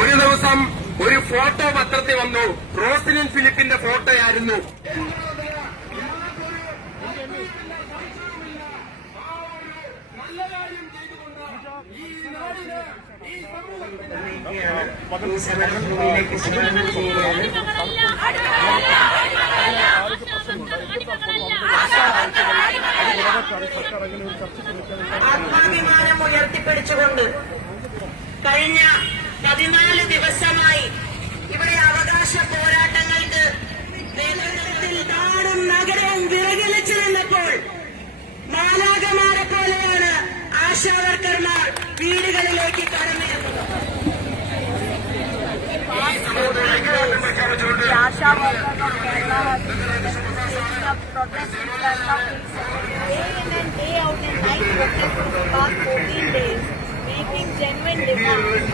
ഒരു ദിവസം ഒരു ഫോട്ടോ പത്രത്തിൽ വന്നു. റോസ്ലിൻ ഫിലിപ്പിന്റെ ഫോട്ടോയായിരുന്നു. ആത്മാഭിമാനം ഉയർത്തിപ്പിടിച്ചുകൊണ്ട് കഴിഞ്ഞ 14 ദിവസമായി ഇവിടെ അവകാശ പോരാട്ടങ്ങൾക്ക് നേതൃത്വത്തിൽ നാടും നഗരവും വിറകിലിച്ചു നിന്നപ്പോൾ മാലാഖമാരെ പോലെയാണ് ആശാവർക്കർമാർ വീടുകളിലേക്ക് കടന്നിരുന്നത്. Day out and night working for the past 14 days, making genuine demands.